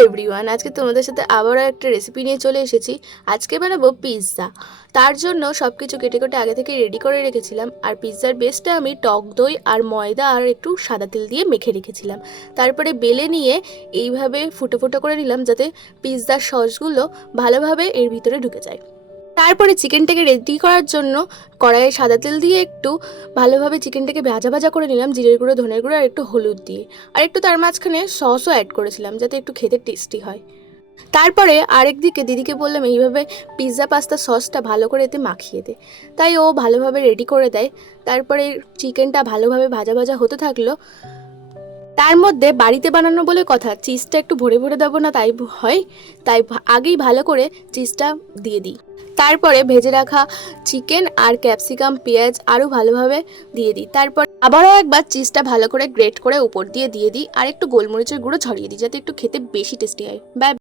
Everyone, আজকে তোমাদের সাথে আবারও একটা রেসিপি নিয়ে চলে এসেছি। আজকে বানাবো পিৎজা। তার জন্য সব কিছু কেটে কেটে আগে থেকে রেডি করে রেখেছিলাম। আর পিৎজার বেসটা আমি টক দই আর ময়দা আর একটু সাদা তেল দিয়ে মেখে রেখেছিলাম। তারপরে বেলে নিয়ে এইভাবে ফুটো ফুটো করে নিলাম, যাতে পিৎজার সসগুলো ভালোভাবে এর ভিতরে ঢুকে যায়। তারপরে চিকেনটাকে রেডি করার জন্য কড়াইয়ে সাদা তেল দিয়ে একটু ভালোভাবে চিকেনটাকে ভাজা ভাজা করে নিলাম, জিরের গুঁড়ো, ধনের গুঁড়ো আর একটু হলুদ দিয়ে। আর একটু তার মাঝখানে সসও অ্যাড করেছিলাম, যাতে একটু খেতে টেস্টি হয়। তারপরে আরেকদিকে দিদিকে বললাম এইভাবে পিৎজা পাস্তা সসটা ভালো করে এতে মাখিয়ে দে। তাই ও ভালোভাবে রেডি করে দেয়। তারপরে চিকেনটা ভালোভাবে ভাজা ভাজা হতে থাকলো। তার মধ্যে বাড়িতে বানানো বলে কথা, চিজটা একটু ভরে ভরে দেবো না তাই হয়, তাই আগেই ভালো করে চিজটা দিয়ে দিই। তারপরে ভেজে রাখা চিকেন আর ক্যাপসিকাম, পেঁয়াজ আরও ভালোভাবে দিয়ে দিই। তারপর আবারও একবার চিজটা ভালো করে গ্রেট করে উপর দিয়ে দিই আর একটু গোলমরিচের গুঁড়ো ছড়িয়ে দিই, যাতে একটু খেতে বেশি টেস্টি হয়।